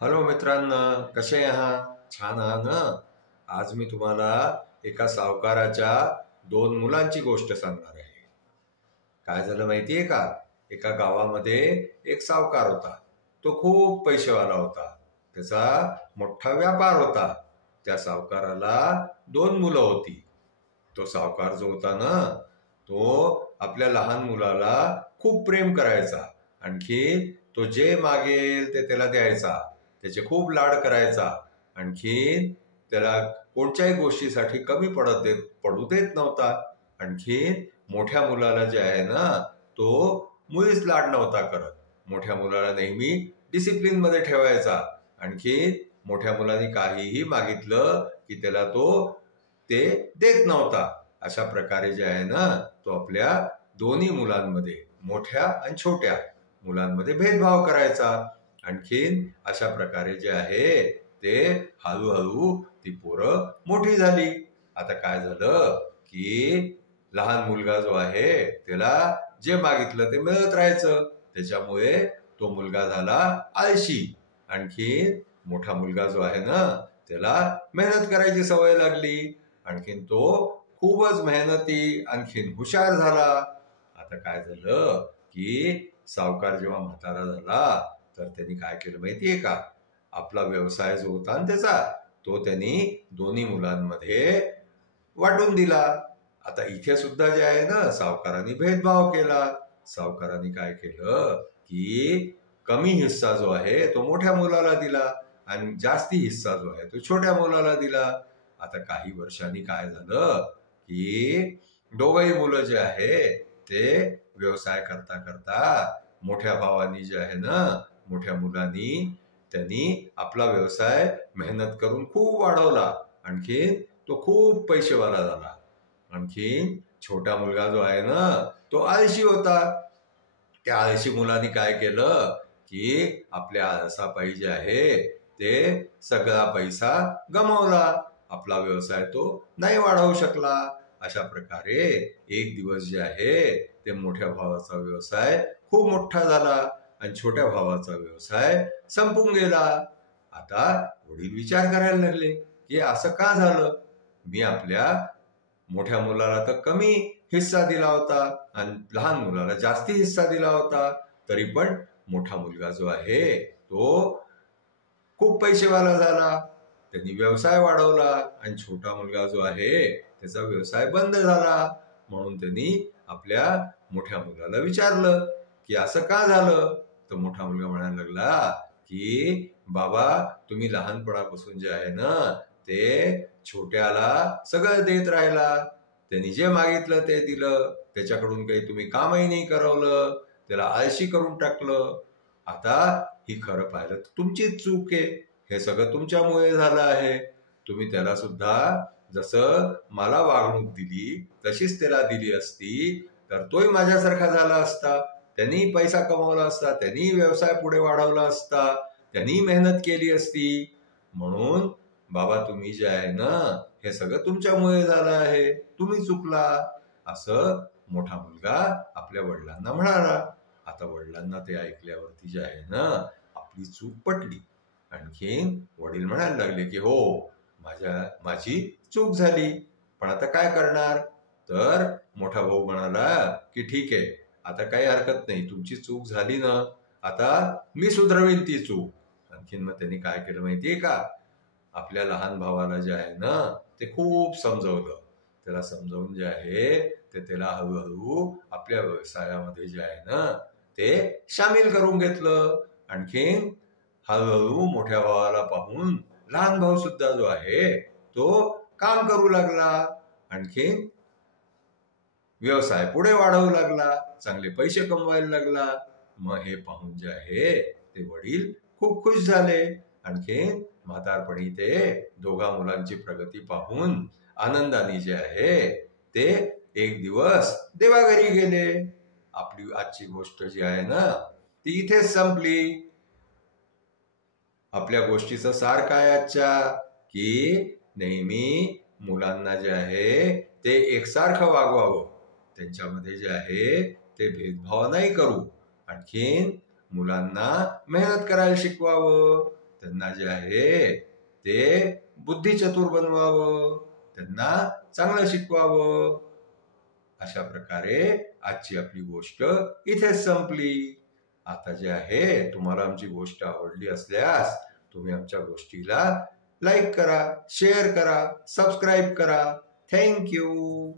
Hello मित्रांनो, कसे आहात? छान आहात ना? आज मी तुम्हाला एका सावकाराच्या दोन मुलांची गोष्ट सांगणार आहे. काय झालं माहितीये का? एका गावामध्ये एक सावकार होता. तो खूप पैसेवाला होता. त्याचा मोठा व्यापार होता. त्या सावकाराला दोन मुलं होती. तो सावकार जो होता ना, तो आपल्या लहान मुलाला खूप प्रेम करायचा. आणखी तो जे मागेल ते त्याला द्यायचा. त्याचे खूप लाड करायचा. आणखी त्याला कोणत्याही गोष्टीसाठी कमी पडू देत नव्हता. आणखी मोठ्या मुलाला जे आहे ना, तो मुळीच लाड नव्हता करत. मोठ्या मुलाला नेहमी डिसिप्लिन मध्ये ठेवायचा. आणखी मोठ्या मुलाने काहीही मागितलं की त्याला तो ते देत नव्हता. अशा प्रकारे जे आहे ना, तो आपल्या दोन्ही मुलांमध्ये, मोठ्या आणि छोट्या मुलांमध्ये भेदभाव करायचा. आणखीन अशा प्रकारे जे आहे ते हळूहळू ती पोरं मोठी झाली. आता काय झालं की लहान मुलगा जो आहे त्याला जे मागितलं ते मिळत राहायचं. त्याच्यामुळे तो मुलगा झाला आळशी. आणखीन मोठा मुलगा जो आहे ना, त्याला मेहनत करायची सवय लागली. आणखीन तो खूपच मेहनती आणखीन हुशार झाला. आता काय झालं की सावकार जेव्हा म्हातारा झाला तर त्यांनी काय केलं माहितीये का? आपला व्यवसाय जो होता ना त्याचा, तो त्यांनी दोन्ही मुलांमध्ये वाटून दिला. आता इथे सुद्धा जे आहे ना, सावकारांनी भेदभाव केला. सावकारांनी काय केलं की कमी हिस्सा जो आहे तो मोठ्या मुलाला दिला आणि जास्ती हिस्सा जो आहे तो छोट्या मुलाला दिला. आता काही वर्षांनी काय झालं की दोघही मुलं जे आहे ते व्यवसाय करता करता मोठ्या भावानी जे आहे ना, मोठ्या मुलांनी त्यांनी आपला व्यवसाय मेहनत करून खूप वाढवला. आणखीन तो खूप पैसेवाला झाला. आणखीन छोटा मुलगा जो आहे ना, तो आळशी होता. त्या आळशी मुलांनी काय केलं की आपल्या आळसापायी जे आहे ते सगळा पैसा गमावला. आपला व्यवसाय तो नाही वाढवू शकला. अशा प्रकारे एक दिवस जे आहे ते मोठ्या भावाचा व्यवसाय खूप मोठा झाला आणि छोट्या भावाचा व्यवसाय संपून गेला. आता वडील विचार करायला लागले की असं का झालं? मी आपल्या मोठ्या मुलाला तर कमी हिस्सा दिला होता आणि लहान मुलाला जास्ती हिस्सा दिला होता. तरी पण मोठा मुलगा जो आहे तो खूप पैसेवाला झाला. त्यांनी व्यवसाय वाढवला आणि छोटा मुलगा जो आहे त्याचा व्यवसाय बंद झाला. म्हणून त्यांनी आपल्या मोठ्या मुलाला विचारलं की असं का झालं? तर मोठा मुलगा म्हणायला लागला की बाबा, तुम्ही लहानपणापासून जे आहे ना ते छोट्याला सगळं देत राहिला. त्यांनी जे मागितलं ते दिलं. त्याच्याकडून काही तुम्ही कामही नाही करवलं. त्याला आळशी करून टाकलं. आता ही खरं पाहिलं तर तुमचीच चूक आहे. हे सगळं तुमच्यामुळे झालं आहे. तुम्ही त्याला सुद्धा जसं मला वागणूक दिली तशीच त्याला दिली असती तर तोही माझ्यासारखा झाला असता. त्यांनी पैसा कमवला असता, त्यांनी व्यवसाय पुढे वाढवला असता, त्यांनी मेहनत केली असती. म्हणून बाबा, तुम्ही जे आहे ना, हे सगळं तुमच्यामुळे झालं आहे. तुम्ही चुकला. असं मोठा मुलगा आपल्या वडिलांना म्हणाला. आता वडिलांना ते ऐकल्यावरती जे आहे ना, आपली चूक पटली. आणखीन वडील म्हणायला लागले की हो, माझी चूक झाली, पण आता काय करणार? तर मोठा भाऊ म्हणाला की ठीक आहे, आता काही हरकत नाही, तुमची चूक झाली ना, आता मी सुधरवीन ती चूक. आणखीन मग त्यांनी काय केलं माहितीये का? आपल्या लहान भावाला जे आहे ना ते खूप समजवलं. त्याला समजावून जे आहे ते त्याला हळूहळू आपल्या व्यवसायामध्ये जे आहे ना ते सामील करून घेतलं. आणखीन हळूहळू मोठ्या भावाला पाहून लहान भाऊ सुद्धा जो आहे तो काम करू लागला. आणखीन व्यवसाय पुढे वाढवू लागला, चांगले पैसे कमवायला लागला. मग हे पाहून जे आहे ते वडील खूप खुश झाले. आणखीन म्हातारपणी ते दोघा मुलांची प्रगती पाहून आनंदाने जे आहे ते एक दिवस देवाघरी गेले. आपली आजची गोष्ट जी आहे ना ती इथेच संपली. आपल्या गोष्टीचं सार काय आजच्या? की नेहमी मुलांना जे आहे ते एकसारखं वागवावं. त्यांच्यामध्ये जे आहे ते भेदभाव नाही करू. आणखीन मुलांना मेहनत करायला शिकवावं. त्यांना जे आहे ते बुद्धिचतुर बनवावं, त्यांना चांगलं शिकवावं. अशा प्रकारे आजची आपली गोष्ट इथेच संपली. आता जे आहे तुम्हाला आमची गोष्ट आवडली असल्यास तुम्ही आमच्या गोष्टीला लाईक करा, शेअर करा, सबस्क्राईब करा. थँक्यू.